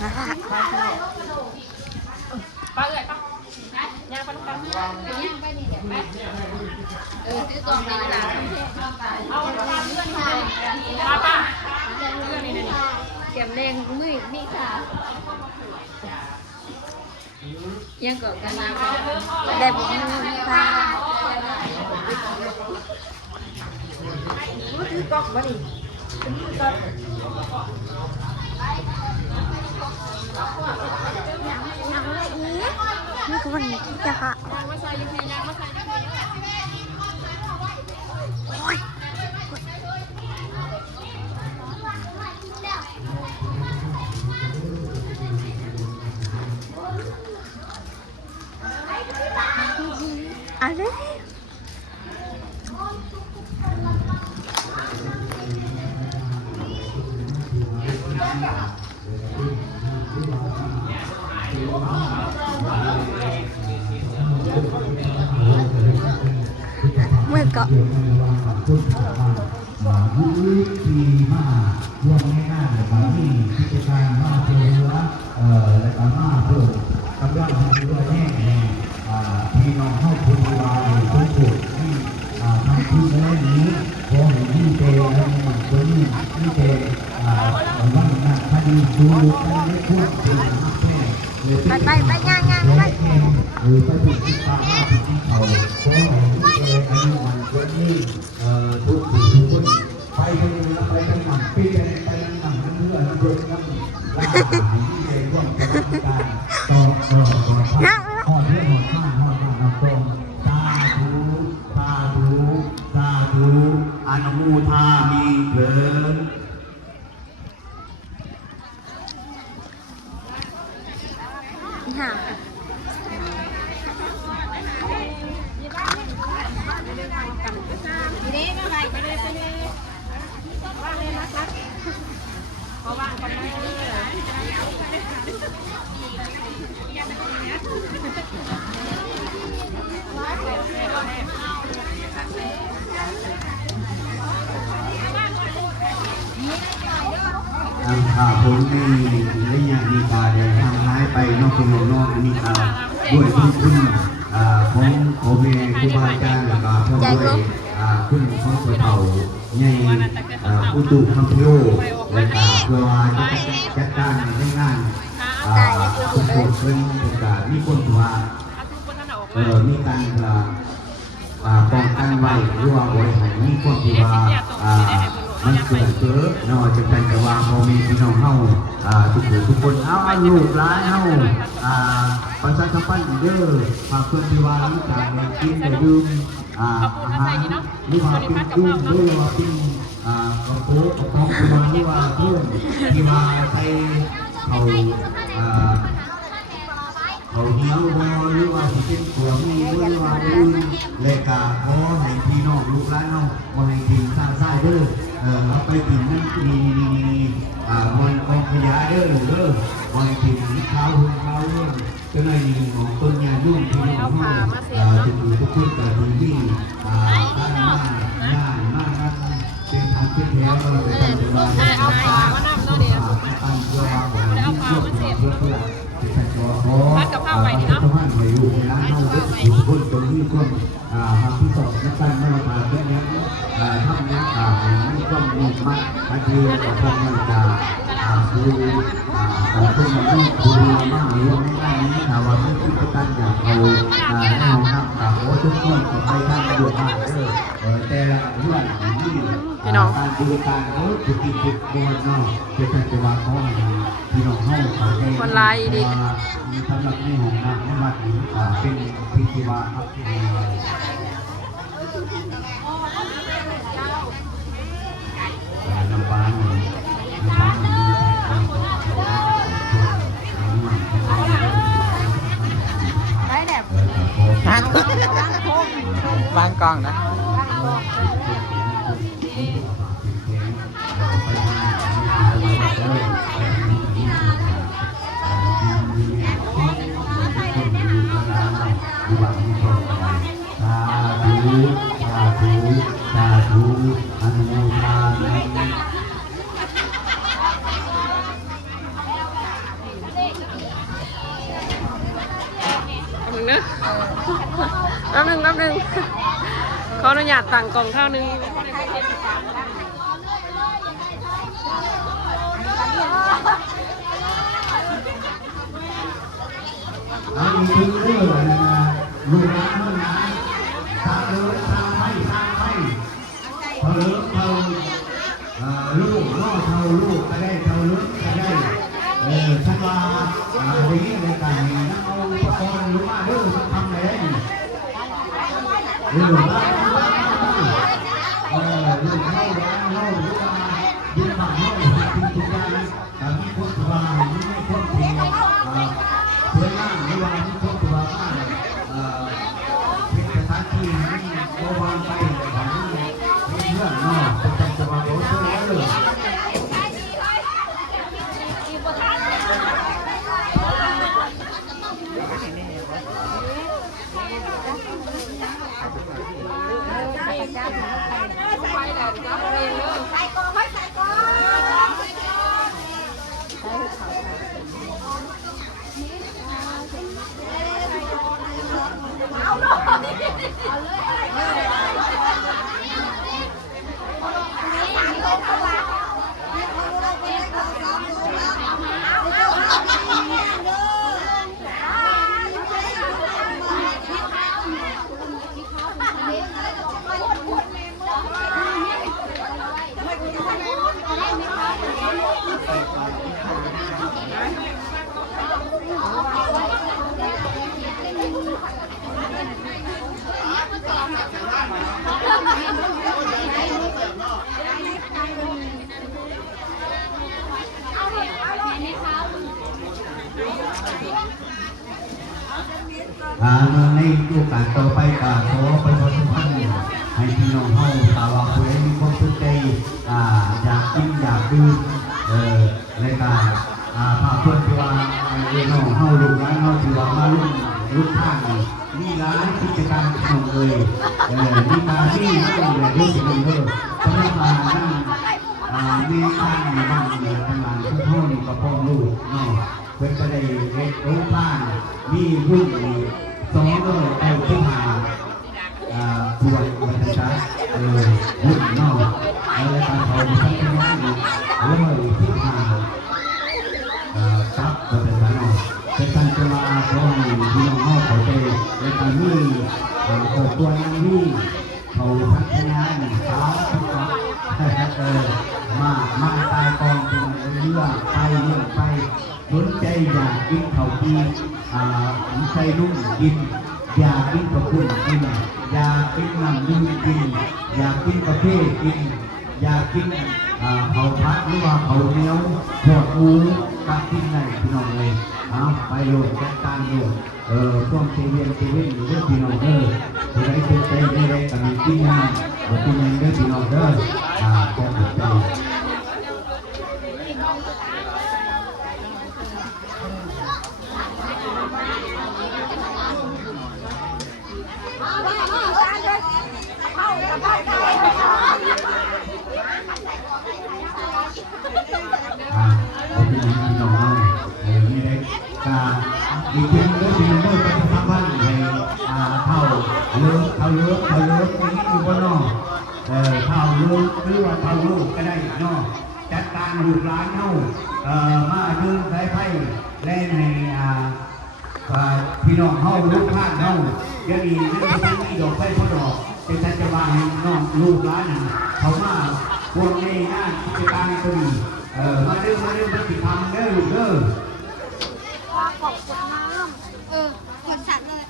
ป้าเอ๋ยป้าย่างป้าลูกป้าย่างไปนี่เดี๋ยวแม่ซื้อกล่องนี้นะเอาป้าเพื่อนป้าเพื่อนนี่นี่เก็บแดงมือนี่ค่ะยังกดกันนะได้บุญค่ะถือกล่องมาดินี่คือวันจะค่ะโอ้ยอะไรเมื่อก่อนวิธีมาร่วมง่ายๆแบบที่กิจการมาเพื่อและการมาเพื่อกำลังให้ด้วยแน่พี่น้องเข้าคุณวายทุกคนที่ทำที่เล่นนี้พอเห็นที่เจแล้วมันก็ยิ่งที่เจว่าคดีดูกันไม่ควรเป็นแค่ไปย่างไปหรือไปถึงที่ตาหน้าถึงที่เขาเพราะเห็นเจอายุมันก็ยิ่งทุกคนไปกันแล้วไปกันหนักพี่ไปกันหนักนั่นเพื่อนนั่นเพื่อนนั่นล่าหายที่เจร่วมกับการต่อพอเรื่องของข้าพอข้าน้ำตรงสาธุอนุโมทามีเถิดค่ะนี่ก็ไปเลยว่างเลยนะคะพอว่างกันเลยข้าผมนี่ระยะนี้ก็ได้ทำร้ายไปนอกสมองนอกอันนี้ก็ด้วยคุณของโอเมครูบาอาจารย์แล้วก็พ่อด้วยคุณของตัวเต่าใหญ่อุตุคำพิโอและก็เพื่อว่าจัดการในงานทุกคนเพิ่นการมีคนว่ามีการป้องกันไว้หรือว่าไว้ให้มีคนที่ว่ามันเกิดเจอนอกจากการกระวางพอมีพี่น้องเฮาทุกคนเอาลูกหลานเฮาประชาชนปั้นเยอะฝากเพื่อนที่ว่ามีการกินดื่มอาหารหรือว่าเป็นจุ่มหรือว่าเป็นกระโปงกระป๋องที่ว่าหรือว่าเพื่อนที่ว่าใส่เขาเหนียวบอหรือว่าที่เป็นตัวมีหรือว่าเลยกาขอให้พี่น้องลูกหลานเฮาบ่ให้ทิ้งสร้างสายเด้อเอาไปกินนั่นนี่มันกองขยะเด้อมันกินข้าวหุ่นข้าวเรื่องเจ้าหน้าที่ของต้นยายุ่งที่น้องจะอยู่ทุกคนแต่ที่นี่การมาง่ายมากนะเป็นทางที่แท้เราจะทำเป็นว่าเอาขามานั่งเนาะเดี๋ยวตั้งเพื่อว่าผมจะเอาขามาเสียบพัดกับข้าวไว้นี่เนาะพัดไว้อยู่ในร้านเราทุกคนตรงนี้ก็ทำที่สองนักการเมืองมาเรื่องนี้ทำนี้มีความมุ่งมั่นทันทีกับพวกมันจะคือของคนที่คือมาหรือไม่ได้นี้ถามว่าไม่คิดกันอย่างเราเอาครับโอ้ทุกคนก็ไปทำอยู่บ้านแต่ละเรื่องที่การบริการเขาจะกินติดตัวเนาะเป็นการจังหวะของพี่น้องเขาคนลายดิสำหรับในห้องน้ำในวัดนี้เป็นพิธีวาครับลำบากบางกองนะสาธุอนุโมทนา เด้อแป๊บหนึงขออนุญาตตั้งกล่องข้าวนึง อันนี้คือเรื่องลูกหลานเมืองหลานทางเรือทางไฟเท่าเรือเท่าลูกล่อเท่าลูกก็ได้เท่าเรือก็ได้ฉันว่าในนี้ในการนี้เอาอุปกรณ์ลงมาเด้อทำเลยลูกเข้าร้านเล่าหรือว่ายืนบังเล่าถึงทุกอย่างมีคนสบายมีคนเพียงเพื่อนนั่งหรือว่ามีคนสบายเป็นสถานที่ที่โบราณไปของเพื่อนเนาะเป็นสบายโอ้เพื่อนเลย ในโอกาสต่อไปก็ขอประชาสัมพันธ์ให้พี่น้องเฮาตาว่าผู้ใดมีความสนใจอยากกินอยากดื่มในการภาพเพื่อนที่ว่าน้องเฮาลูกหลานเฮาที่ว่ามารุ่นทางมีหลายกิจกรรมน้องมีการที่น้องเรื่องสิ่งนี้สำหรับนั่งมีการมีบ้างทำงานทุกห้องกับพ่อลูกเนาะเพื่อจะได้เฮ็ดโรงบ้านมีรุ่น200เอาขึ้นมาปวดมันจะหุ่นนอกแล้วการเขาทำเป็นว่าขึ้นมาครับมันจะนอกเป็นการจะมาเพราะมีพี่น้องเขาเขาไปในการนี้เขาตัวนั้นนี่เขาพัฒนาเขามาตายกองเป็นเรื่องไปสนใจอยากกินเขาดีใส่นุ่มกินอยากกินกระปุกกินอยากกินน้ำดื่มกินอยากกินกาแฟกินอยากกินเขาพัดหรือว่าเขาเนี้ยวหอดหมูกักินไหนพี่น้องเลยเอาไปโหลดจัดการโหลดพวกเทียนอยู่ด้วยพี่น้องผู้ใดสนใจได้กันกินงานกินงานด้วยพี่น้องก็ติดใจอีกทีนึงพี่น้องก็จะทำบ้านให้เท่าเลือกอย่างนี้อยู่บนนอกเท่าเลือกหรือว่าเท่าลูกก็ได้นอกจัดการลูกหลานเท่ามาดึงสายไฟเล่นในพี่น้องเท่าลูกข้างเท่าจะมีนั่นมีดอกไฟพอดอกเป็นสัจวาให้น้องลูกหลานเขามาพวกในงานกิจการก็ดีมาดึงมาติดทำเด้อลูกเด้อคนสัตว์เลย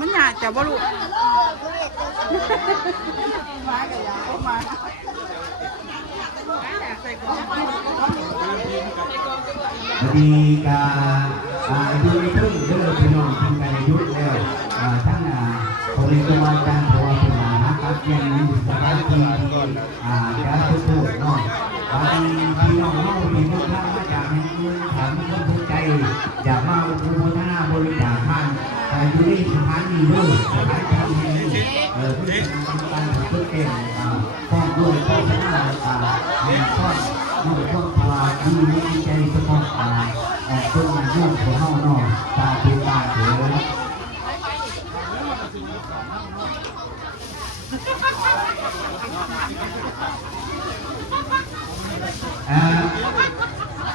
มันอยากจะบ่ลูกมากับยาเข้ามาดีกาดูในทุ่งเดินพี่น้องทำการยุทธแล้วทั้งคนในตัวการพอเป็นนะครับยังมีสถานที่การทุกๆเนาะบางพี่น้องเฮามีมุขมาจากในเมืองถามคนทุกใจอยากมาอุปโภคนาบริจาคทานแต่อยู่ในสถานที่ด้วยสถานที่นี้ที่ทำการฝึกเก่งป้องด้วยป้องกันแห่งข้อมุ่งข้อพลาด ดีมีใจเฉพาะต้นไม้ร่วมของเฮาเนาะตาเป็นตาเถิด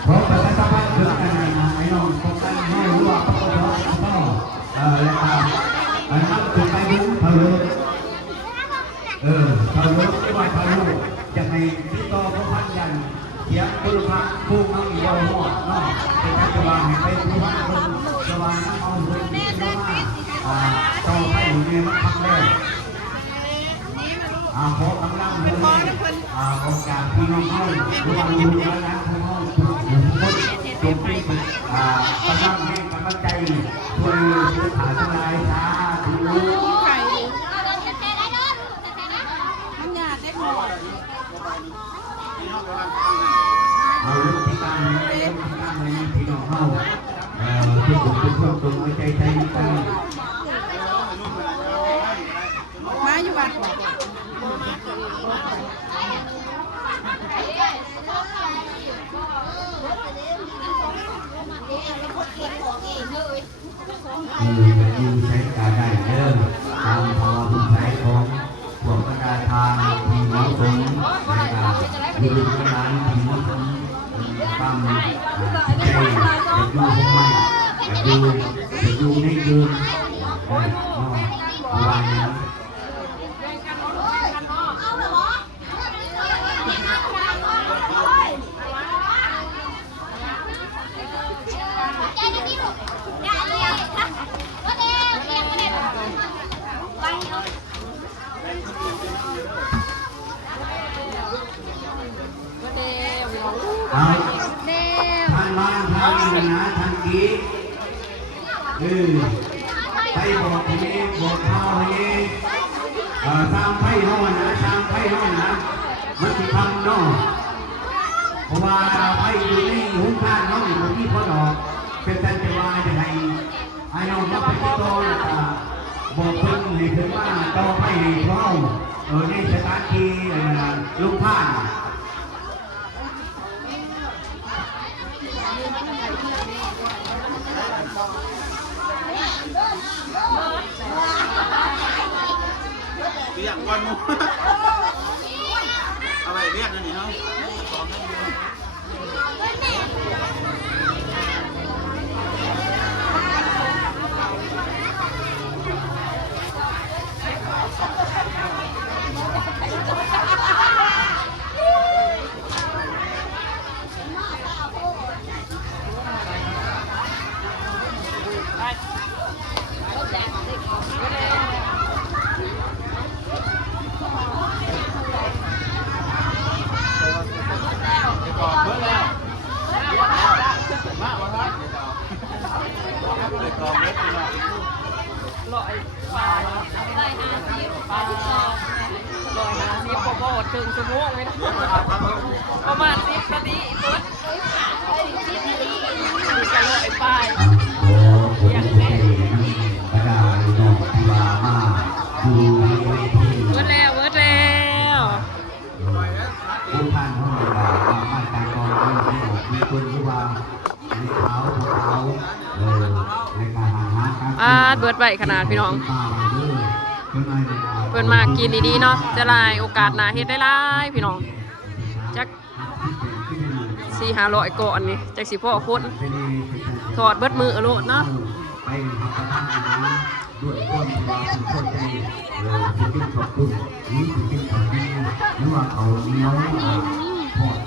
เพราะประชาชนเกิดกันไอ้น้องต้องการให้รู้ว่าเขาแล้วก็นั่งถึงไปดูพะโล้พะโล้ไม่ว่าพะโล้จะให้ที่ต่อพระพันยันเสียงบุรุษผู้มั่งยอหอดเนาะเป็นการจะวางให้ไปผู้พันคนจะวางน้ำเอาเงินที่ว่าต่อไปอยู่ในมันทำได้ขอกำลังเลยองค์การพี่น้องเฮารู้ว่าอยู่แล้วนะของเฮาทุกคนจงเป็นกำลังให้กำลังใจช่วยซื้อขายทลายสาธุ ไข่มันยากเล็กน้อย เอาลูกที่การในพี่น้องเฮาที่ผมเป็นคนตรงไว้ใจกัน มาอยู่บ้าน อยู่ใช้การได้เด้อตามภาวะผู้ใช้ของพวกประชาชนที่น้องสงในการมีลูกหลานที่น้องสงความใจจะอยู่ทำไมจะอยู่ในยืนวางนั้นท่านบ้านท่านนะท่านกี้ไปบอกทีนี้บอกข้าวนี้สร้างไพ่ห้องนะสร้างไพ่ห้องนะมันสิทำเนาะเพราะว่าไพ่อยู่ในหุ่นท่านน้องอยู่ที่พ่อดอกเป็นแต่จะว่าจะให้ไอ้น้องมาเป็นที่โตบอกเพิ่งให้เพิ่งว่าต่อไปให้เขาในสถานที่ลูกท่านเรียกวันมุอะไรเรียกนั่นนี่เนาะถึงชั่วโมงเลยนะประมาณ10 นาทีเพิ่นจะลอยไปอย่างแน่กระดาษนองที่ว่ามาดูเวิร์ดแล้วผู้ท่านผู้ใหญ่มาจากกองที่มีคนที่ว่ามีเท้าในการหาเบิดไว้ขนาดพี่น้องเพิ่นมากินดีๆเนาะจะลายโอกาสหน้าเฮ็ดได้หลายพี่น้องจัก400-500ก่อนนี่จักสิพ่อคนถอดเบิดมือโลดเนาะไปทำการด้วยความว่าคนใจจะเป็นขอบคุณนี่จะเป็นขอบคุณหรือว่าเขาเลี้ยวพอด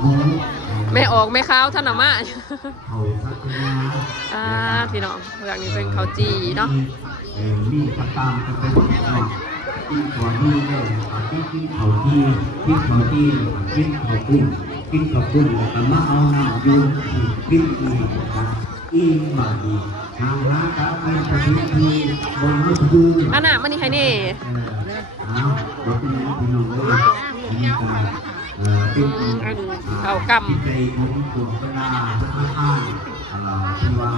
หมูไม่ออกไม่ข้าวท่านน่ะมาเขาสักนาพี่น้องเรื่องนี้เป็นข้าวจีเนาะนี่ตามกันไปหมดเนาะกินตัวนี้เลยกินเขาที่กินเขาที่กินเขากุ้งกินเขากุ้งแต่มาเอาน้ำยูกินอีกอีมาดีทางร้านก็เป็นประเพณีบนรถยูอันน่ะมันนี่ใครนี่รถพี่น้องเลยเป็นเขากำใจของตัวพนาพระท่านที่ว่า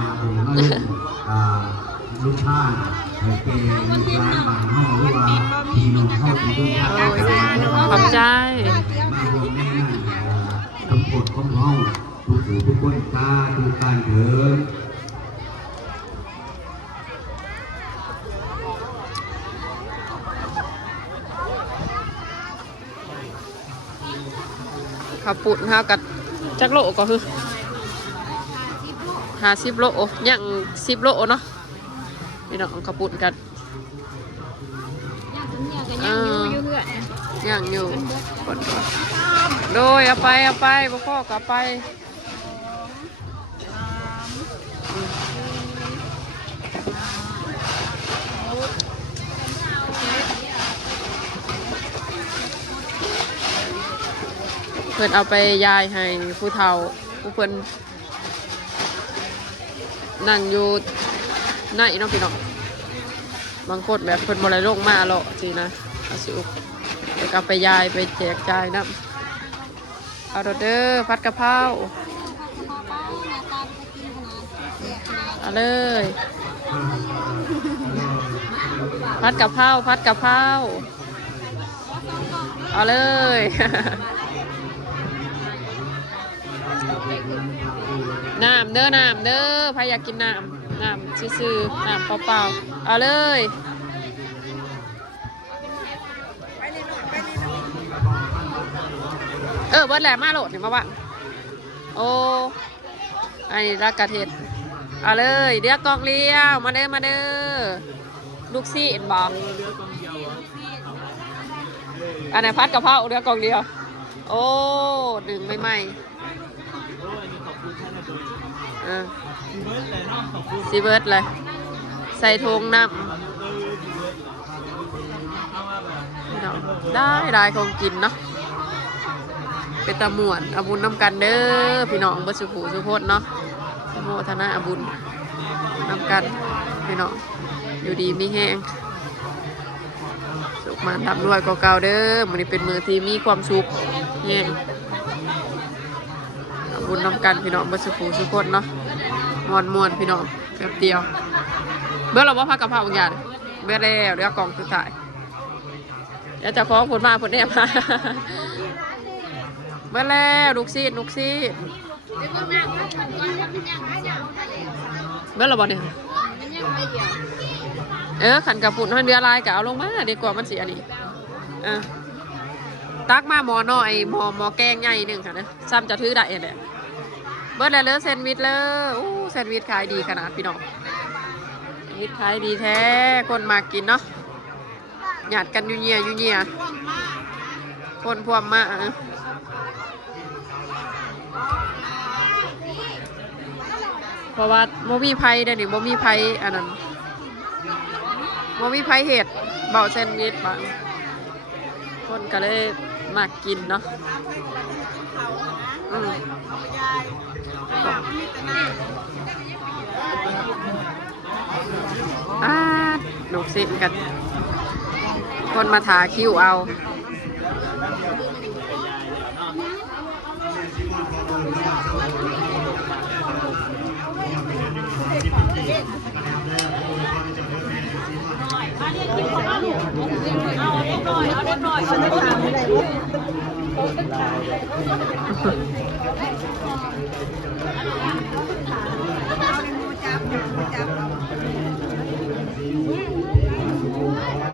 ลูกท่านให้เกลูกร้านบางห้องหรือว่าพี่น้องเข้าถึงด้วยกันขอบใจมาร่วมในงานทุกคน สู่ทุกคนตาดูการเถิด ข้าวปุ้นเฮากัดจักโลก็คือ50 โลย่าง10 โลเนาะพี่น้องข้าวปุ้นกันย่างอยู่คนโดยเอาไปบ่พอก็เอาไปเพิ่นเอาไปยายให้ผู้เฒ่าผู้เพิ่นนั่งอยู่ในเนาะพี่น้องบางคนแบบเพิ่นบ่ได้ลงมาหรอกสินะเอาสิอุกแล้วก็ไปยายไปแจกจ่ายนำเอาเด้อผัดกะเพราเอาเลยผัดกะเพราเอาเลย น้ำเด้อใครอยากกินน้ำซื่อๆน้ำเปล่าๆเอาเลยเบิดแหละมาโหลดเห็นมาบ้างโอ้ไอ้รักกระเทศเอาเลยเดี๋ยวกองเลี้ยวมาเด้อลูกซี่เอ็นบอกอันไหนพัดกะเพราเดี๋ยวกองเลี้ยวโอ้ดึงไม่ซีเบิร์ดเลยใส่ทงน้ำได้คงกินเนาะเป็นตะมวนอาบุญน้ำกันเด้อพี่น้องบัสุขุสุโพธเนาะโมทนาอาบุญน้ำกันพี่น้องอยู่ดีมีแห้งสุขมาทำด้วยเก่าๆเด้อมันนี้เป็นมือที่มีความสุขแห้งอาบุญน้ำกันพี่น้องบัสุขุสุโพธเนาะมวนพี่น้องแป๊บเดียวเมื่อเราว่าพักกะเพราบางอย่างเมื่อแล้วเดี๋ยวกล่องสุดท้ายเดี๋ยวจะขอผลมาผลเนี่ยมาเมื่อแล้วลูกซีดเมื่อเราบอกเนี่ยขันกับฝุ่นให้เรือลายกับเอาลงมาดีกว่ามันเสียดีตักมาหมอน้อยหมอแกงใหญ่หนึ่งค่ะนะซ้ำจะถือได้เนี่ยเมื่อแล้วแซนด์วิชเลยแซนด์วิชขายดีขนาดพี่น้องวิชขายดีแท้คนมากินเนาะหยาดกันยูเนียคนพวมมาเพราะว่าโมมีไพ่เดี๋ยวนี้โมมีไพ่อันนั้นโมมีไพ่เห็ดเบาแซนด์วิชบางคนก็เลยมากินเนาะหนุกสิกันคนมาถาคิวเอาจับ